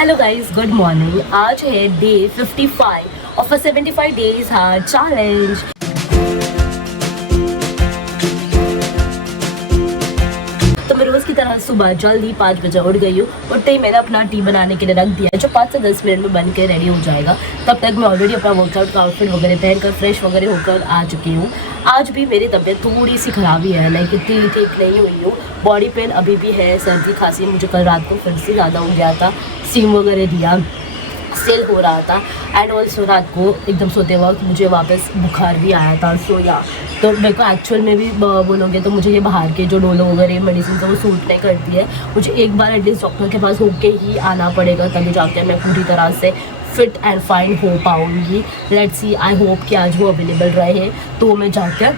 Hello guys, good morning. आज है day 55 of a 75 days hard challenge. तो मैं रोज़ की तरह सुबह जल्दी 5 बजे उठ गई हूँ। उठते ही मैंने अपना टी बनाने के लिए रख दिया है, जो 5 से 10 मिनट में बन के रेडी हो जाएगा। तब तक मैं ऑलरेडी अपना वर्कआउट का आउटफिट वगैरह पहनकर फ्रेश वगैरह होकर आ चुकी हूँ। आज भी मेरी तबीयत थोड़ी सी खराबी है, लाइक इतनी ठीक नहीं हुई हूँ। बॉडी पेन अभी भी है, सर्दी खांसी मुझे कल रात को फिर से ज़्यादा हो गया था। स्टीम वगैरह दिया, सेल हो रहा था एंड ऑल्सो रात को एकदम सोते वक्त मुझे वापस बुखार भी आया था। सो या तो मेरे को एक्चुअल में भी बोलोगे तो मुझे ये बाहर के जो डोलो वगैरह मेडिसिन है वो सूट नहीं करती है। मुझे एक बार एटलीस्ट डॉक्टर के पास होके ही आना पड़ेगा, तभी जाके मैं पूरी तरह से फिट एंड फाइन हो पाऊँगी। लेट्स सी, आई होप कि आज वो अवेलेबल रहे तो मैं जाकर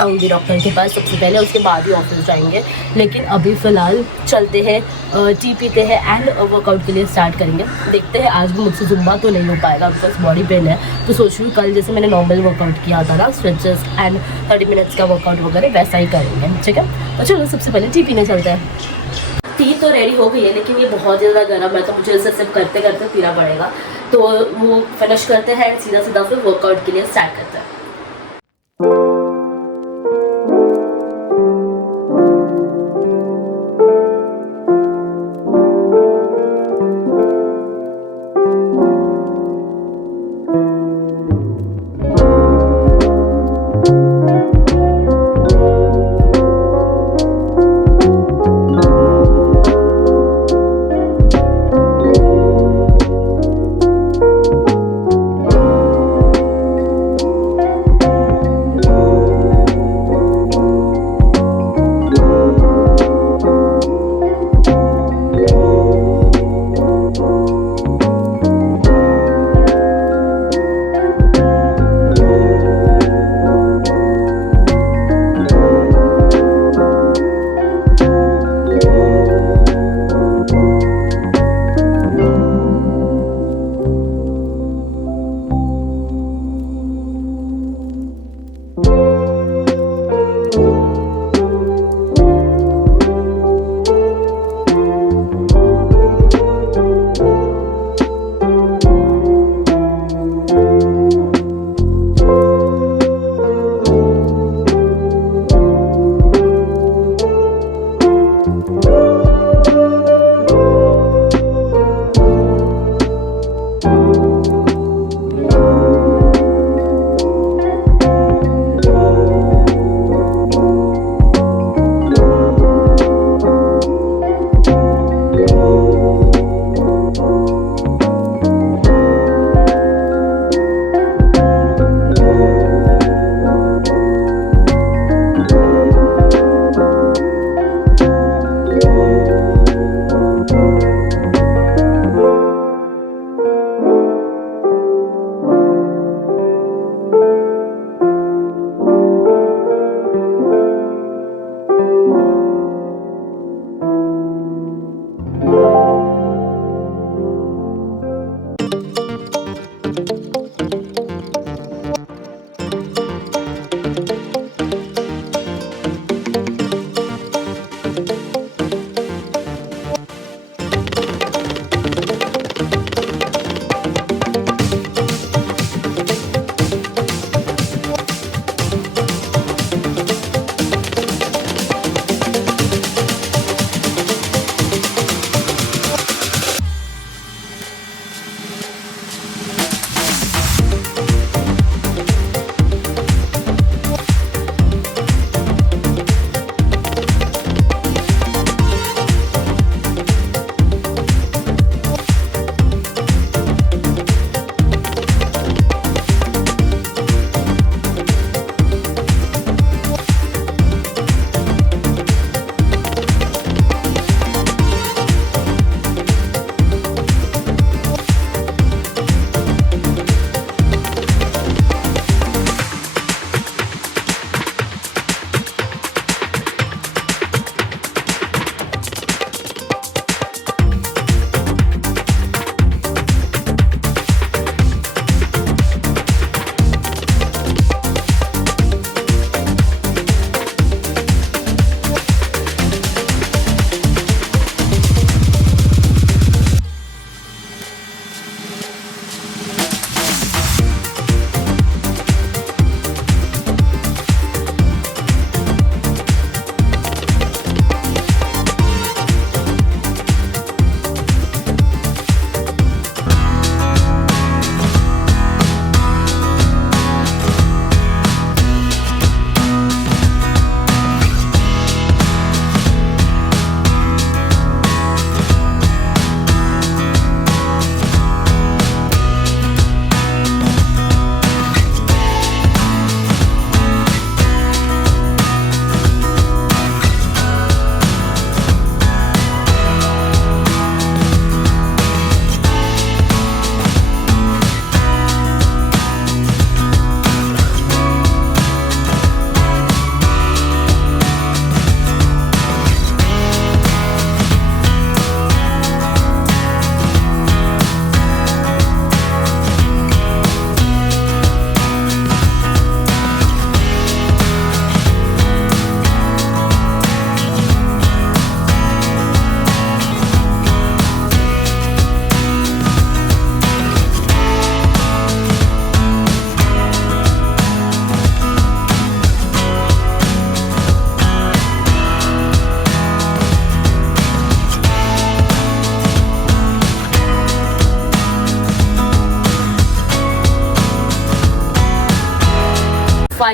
आऊँगी डॉक्टर के पास सबसे पहले, उसके बाद ही ऑफिस जाएंगे। लेकिन अभी फ़िलहाल चलते हैं, टी पीते हैं एंड वर्कआउट के लिए स्टार्ट करेंगे। देखते हैं आज भी मुझसे जुम्बा तो नहीं हो पाएगा बिकॉज बॉडी पेन है। तो सोच रही हूँ कल जैसे मैंने नॉर्मल वर्कआउट किया था ना, स्ट्रेचेस एंड 30 मिनट्स का वर्कआउट वगैरह, वैसा ही करेंगे। ठीक है, तो चलो सबसे पहले टी पीने चलते हैं। टी तो रेडी हो गई है लेकिन ये बहुत ज़्यादा गर्म है तो मुझे इसे सिर्फ करते करते पीना पड़ेगा। तो वो फिनिश करते हैं एंड सीधा सीधा फिर वर्कआउट के लिए स्टार्ट करते हैं।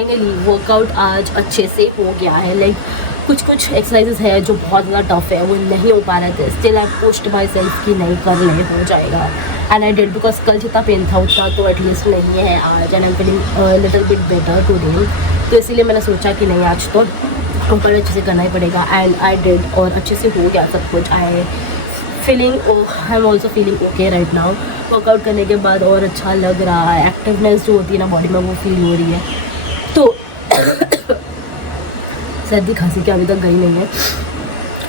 फाइनली वर्कआउट आज अच्छे से हो गया है। लाइक कुछ एक्सरसाइजेस है जो बहुत ज़्यादा टफ है, वो नहीं हो पा रहे थे। Still I pushed my self कि नहीं, कर ले, हो जाएगा। एंड आई डिड, बिकॉज कल जितना पेन था उतना तो एटलीस्ट नहीं है आज। And I am feeling little bit better today, तो इसीलिए मैंने सोचा कि नहीं, आज तो ऊपर अच्छे से करना ही पड़ेगा। एंड आई डिड, और अच्छे से हो गया सब कुछ। I am also feeling okay right now. Workout करने के बाद और अच्छा लग रहा है, एक्टिवनेस जो होती है ना बॉडी में वो फील हो रही है। तो सर्दी खांसी की अभी तक गई नहीं है,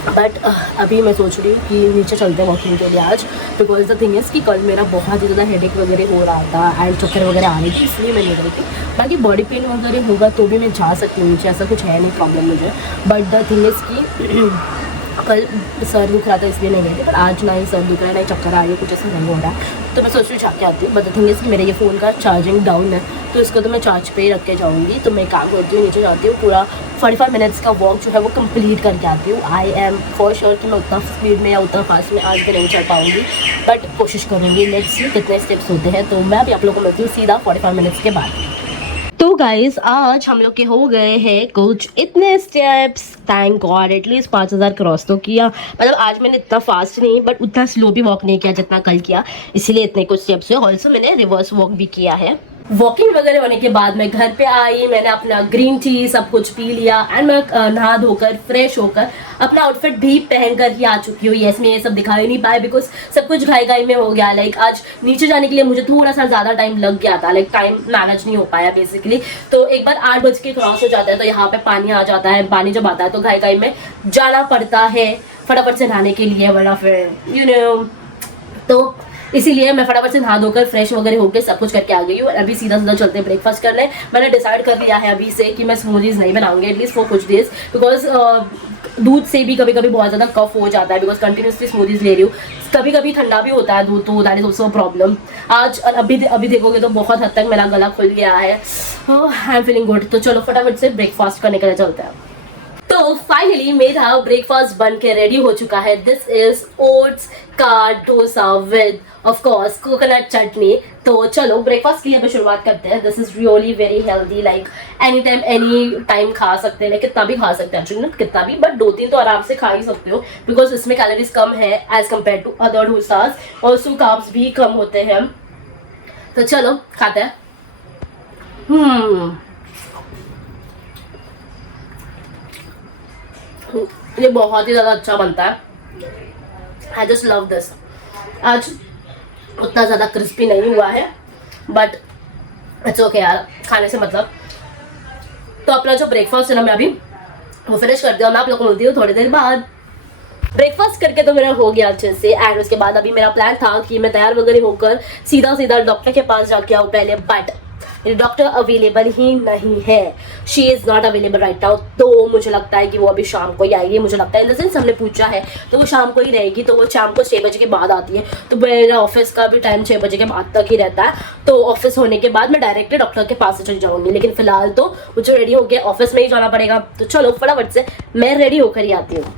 बट अभी मैं सोच रही हूँ कि नीचे चलते हैं वॉकिंग के लिए आज। बिकॉज द थिंग इज़ कि कल मेरा बहुत ही ज़्यादा हेडेक वगैरह हो रहा था एंड चक्कर वगैरह आ रही थी, इसलिए मैं नहीं गई थी। बाकी बॉडी पेन वगैरह होगा तो भी मैं जा सकती हूँ नीचे, ऐसा कुछ है नहीं प्रॉब्लम मुझे। बट द थिंग इज़ कि कल सर दुख रहा था इसलिए नहीं गई थी, पर आज ना ही सर दुख रहा है ना ही चक्कर आ रही है, कुछ ऐसा नहीं हो रहा है। तो मैं सोच रही जाके आती हूँ। बट द थिंग इज़ कि मेरे ये फ़ोन का चार्जिंग डाउन है, तो इसको तो मैं चार्ज पे ही रख के जाऊँगी। तो मैं काम करती हूँ, नीचे जाती हूँ, पूरा 45 मिनट्स का वॉक जो है वो कंप्लीट करके आती हूँ। आई एम फॉर श्योर कि मैं उतना स्पीड में या उतना फास्ट में आज भी नहीं चल पाऊँगी, बट कोशिश करूँगी। लेट्स सी कितने स्टेप्स होते हैं। तो मैं अभी आप लोगों को मिलती हूँ सीधा 45 मिनट्स के बाद। तो गाइज आज हम लोग के हो गए हैं कुछ इतने steps, thank God. At least 5000 cross तो किया। मतलब आज मैंने इतना फास्ट नहीं बट उतना स्लो भी वॉक नहीं किया जितना कल किया, इसीलिए इतने कुछ स्टेप्स हुए। ऑल्सो मैंने रिवर्स वॉक भी किया है। वॉकिंग वगैरह होने के बाद मैं घर पे आई, मैंने अपना ग्रीन टी सब कुछ पी लिया एंड मैं नहा धोकर फ्रेश होकर अपना आउटफिट भी पहन कर ही आ चुकी हूँ। यस, मैं ये सब दिखा ही नहीं पाया बिकॉज सब कुछ घाई में हो गया। लाइक आज नीचे जाने के लिए मुझे थोड़ा सा ज़्यादा टाइम लग गया था, लाइक टाइम मैनेज नहीं हो पाया बेसिकली। तो एक बार 8 बज के क्रॉस हो जाता है तो यहाँ पे पानी आ जाता है। पानी जब आता है तो घाई में जाना पड़ता है फटाफट से नहाने के लिए, वरना फिर यू नो। तो इसीलिए मैं फटाफट से नहा धोकर फ्रेश वगैरह होकर सब कुछ करके आ गई हूँ। अभी सीधा चलते हैं ब्रेकफास्ट करने। मैंने डिसाइड कर लिया है अभी से कि मैं स्मूदीज नहीं बनाऊंगी एटलीस्ट फॉर कुछ डेज, बिकॉज दूध से भी कभी कभी बहुत ज़्यादा कफ हो जाता है, बिकॉज कंटिन्यूसली स्मूदीज ले रही हूँ। कभी कभी ठंडा भी होता है दूध, तो दैट इज ऑल्सो प्रॉब्लम। आज अभी देखोगे तो बहुत हद तक मेरा गला खुल गया है। I am feeling good. तो चलो फटाफट से ब्रेकफास्ट करने के लिए चलते हैं। तो फाइनली मेरा ब्रेकफास्ट बन के रेडी हो चुका है। दिस इज ओट्स का dosa with of course coconut chutney. तो चलो ब्रेकफास्ट के लिए शुरुआत करते हैं। This is really very healthy, like any time खा सकते हैं, कितना भी खा सकते हैं एक्चुअली, नॉट कितना भी बट 2-3 तो आराम से खा ही सकते हो, बिकॉज इसमें कैलोरीज कम है as compared to other dosas, और सो कार्ब्स भी कम होते हैं। तो चलो खाते हैं। ये बहुत ही ज़्यादा अच्छा बनता है। I just love this. आज उतना ज़्यादा क्रिस्पी नहीं हुआ है बट इट्स ओके यार, खाने से मतलब। तो अपना जो ब्रेकफास्ट है ना मैं अभी वो फिनिश कर दिया, मैं आप लोग को मिलती हूँ थोड़ी देर बाद। ब्रेकफास्ट करके तो मेरा हो गया अच्छे से, एंड उसके बाद अभी मेरा प्लान था कि मैं तैयार वगैरह होकर सीधा डॉक्टर के पास जाके आऊँ पहले, बट डॉक्टर अवेलेबल ही नहीं है। She is not available right now. तो मुझे लगता है कि वो अभी शाम को ही आएगी। मुझे लगता है इन द सेंस हमने पूछा है तो वो शाम को ही रहेगी। तो वो शाम को 6 बजे के बाद आती है। तो मेरा ऑफिस का भी टाइम 6 बजे के बाद तक ही रहता है। तो ऑफिस होने के बाद मैं डायरेक्टली डॉक्टर के पास से चली जाऊँगी, लेकिन फिलहाल तो मुझे रेडी होकर ऑफिस में ही जाना पड़ेगा। तो चलो फटाफट से मैं रेडी होकर ही आती हूँ।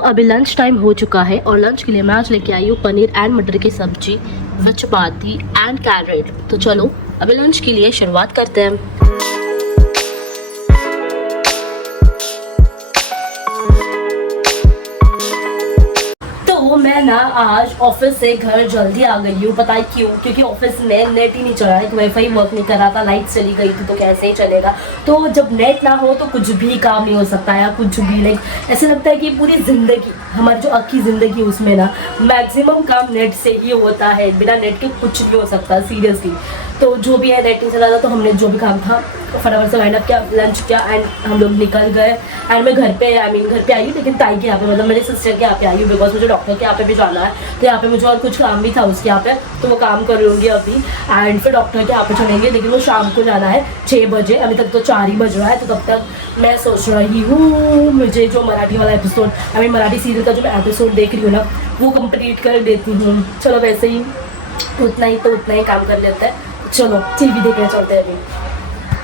अभी लंच टाइम हो चुका है और लंच के लिए मैं आज लेके आई हूँ पनीर एंड मटर की सब्जी विद चपाती एंड कैरेट। तो चलो अभी लंच के लिए शुरुआत करते हैं। मैं ना आज ऑफिस से घर जल्दी आ गई हूँ। पता है क्यों? क्योंकि ऑफिस में नेट ही नहीं चल रहा है, वाईफाई वर्क नहीं कर रहा था, लाइट चली गई थी, तो कैसे ही चलेगा। तो जब नेट ना हो तो कुछ भी काम नहीं हो सकता है, कुछ भी। लाइक ऐसा लगता है कि पूरी ज़िंदगी, हमारी जो अक्की ज़िंदगी उसमें ना मैक्सिमम काम नेट से ही होता है, बिना नेट के कुछ नहीं हो सकता सीरियसली। तो जो भी है नेट नहीं चला था, तो हमने जो भी काम था फटाफट से वाइंड अप किया, लंच किया एंड हम लोग निकल गए। एंड मैं घर पे आई हूँ, लेकिन ताई के यहाँ पे, मतलब मेरे सिस्टर के यहाँ पे आई हूँ, बिकॉज मुझे डॉक्टर के यहाँ पे भी जाना है। तो यहाँ पे मुझे और कुछ काम भी था उसके यहाँ पे, तो वो काम कर लूँगी अभी एंड फिर डॉक्टर के यहाँ पे चलेंगे। लेकिन वो शाम को जाना है 6 बजे, अभी तक तो 4 ही बज रहा है। तो तब तक मैं सोच रही हूँ मुझे जो मराठी वाला एपिसोड, मराठी सीरियल का जो मैं एपिसोड देख रही हूँ ना, वो कंप्लीट कर देती हूँ। चलो वैसे ही उतना ही काम कर लेते हैं। चलो टीवी देखने चलते हैं अभी।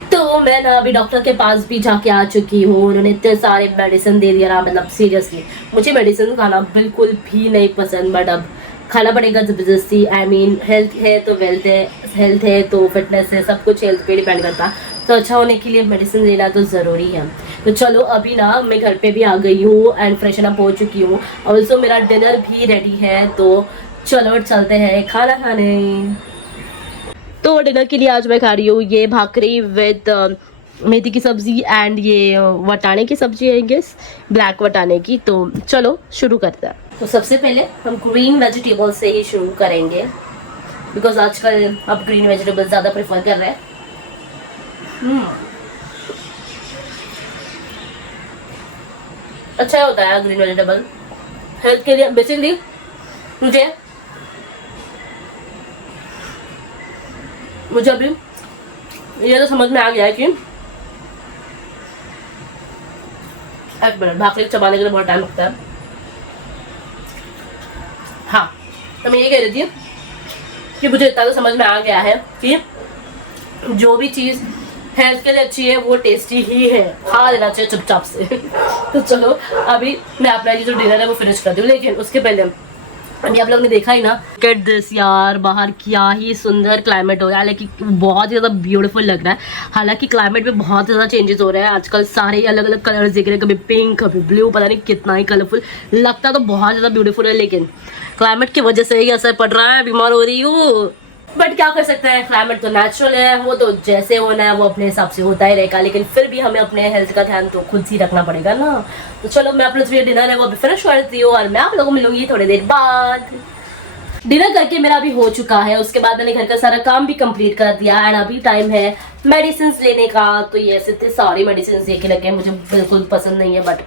तो मैं ना अभी डॉक्टर के पास भी जाके आ चुकी हूँ। उन्होंने इतने सारे मेडिसिन दे दिया ना, मतलब सीरियसली मुझे मेडिसिन खाना बिल्कुल भी नहीं पसंद, बट अब खाना पड़ेगा जबरदस्ती। आई मीन हेल्थ है तो वेल्थ है, हेल्थ है तो फिटनेस है, सब कुछ हेल्थ पे डिपेंड करता। तो अच्छा होने के लिए मेडिसिन लेना तो ज़रूरी है। तो चलो अभी ना मैं घर पे भी आ गई हूँ एंड फ्रेशन अप हो चुकी हूँ। ऑल्सो मेरा डिनर भी रेडी है, तो चलो चलते हैं खाना खाने। तो डिनर के लिए आज मैं खा रही हूँ ये भाकरी विद मेथी की सब्जी एंड ये वटाने की सब्जी है, गेस ब्लैक वटाने की। तो चलो शुरू करते हैं। तो सबसे पहले हम ग्रीन वेजिटेबल से ही शुरू करेंगे, बिकॉज आजकल अब ग्रीन वेजिटेबल ज़्यादा प्रेफर कर रहे हैं। अच्छा होता है ग्रीन वेजिटेबल हेल्थ के लिए। बेसिकली मुझे अभी ये तो समझ में आ गया है कि एक मिनट, भाकरी चबाने के लिए बहुत टाइम लगता है। हाँ, तो मैं ये कह रही थी कि मुझे इतना तो समझ में आ गया है कि जो भी चीज़ हेल्थ के लिए अच्छी है वो टेस्टी ही है, खा लेना चाहिए चुपचाप से। तो चलो अभी मैं अपना ये जो डिनर है वो फिनिश करती हूँ, लेकिन उसके पहले अभी आप लोग ने देखा ही ना, गेट दिस यार, बाहर क्या ही सुंदर क्लाइमेट हो रहा है, हालांकि बहुत ज़्यादा ब्यूटीफुल लग रहा है। हालांकि क्लाइमेट में बहुत ज़्यादा चेंजेस हो रहे हैं आजकल, सारे अलग अलग कलर्स दिख रहे हैं, कभी पिंक कभी ब्लू, पता नहीं कितना ही कलरफुल लगता तो बहुत ज़्यादा ब्यूटीफुल है, लेकिन क्लाइमेट की वजह से ही असर पड़ रहा है, बीमार हो रही हूँ। बट क्या कर सकते हैं, क्लाइमेट तो नेचुरल है, वो तो जैसे होना है वो अपने हिसाब से होता ही रहेगा, लेकिन फिर भी हमें अपने हेल्थ का ध्यान तो खुद ही रखना पड़ेगा ना। तो चलो मैं अपना जो डिनर है वो अभी फिनिश करती हूँ और मैं आप लोगों को मिलूंगी थोड़ी देर बाद। डिनर करके मेरा अभी हो चुका है, उसके बाद मैंने घर का सारा काम भी कंप्लीट कर दिया एंड अभी टाइम है मेडिसिन लेने का। तो ये ऐसे इतने सारी मेडिसिन देखे लगे, मुझे बिल्कुल पसंद नहीं है बट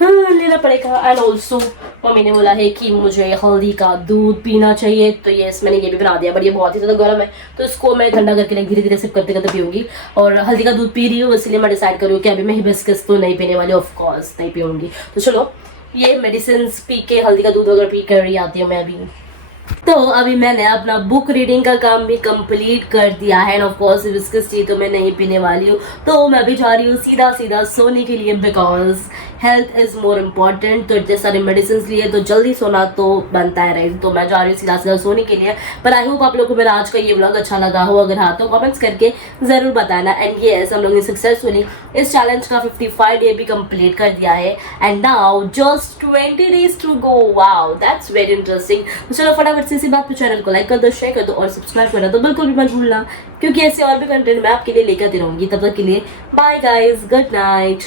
हाँ लेना पड़ेगा। एंड ऑल्सो मम्मी ने बोला है कि मुझे हल्दी का दूध पीना चाहिए, तो ये मैंने ये भी बना दिया, बट ये बहुत ही ज़्यादा गर्म है तो इसको मैं ठंडा करके धीरे धीरे सिप करते करते पीऊँगी। और हल्दी का दूध पी रही हूँ, इसलिए मैं डिसाइड करूँ कि अभी मैं हिबिस्कस तो नहीं पीने वाली, ऑफ कोर्स नहीं पीऊँगी। तो चलो ये मेडिसिन पी के हल्दी का दूध वगैरह पी कर रही आती हूँ मैं अभी। तो अभी मैंने अपना बुक रीडिंग का काम भी कंप्लीट कर दिया है end of course hibiscus tea तो मैं नहीं पीने वाली हूँ, तो मैं भी जा रही हूँ सीधा सीधा सोने के लिए, because health is more important. तो इतने सारे मेडिसिन लिए तो जल्दी सोना तो बनता है राइट, तो मैं जा रही हूँ सीधा सीधा सोने के लिए। पर आई होप आप लोगों को मेरा आज का ये व्लॉग अच्छा लगा हो, अगर हाँ तो कमेंट्स करके ज़रूर बताना। एंड येस, हम लोगों ने सक्सेसफुली इस चैलेंज का 55 डे भी कंप्लीट कर दिया है and now just 20 days to go. Wow that's very interesting. तो चलो फटाफट से इसी बात पर चैनल को लाइक कर दो, शेयर कर दो और सब्सक्राइब करना तो बिल्कुल भी मत भूलना, क्योंकि ऐसे और भी कंटेंट मैं आपके लिए लेकर आती रहूँगी। तब तक के लिए बाय गाइज, गुड नाइट।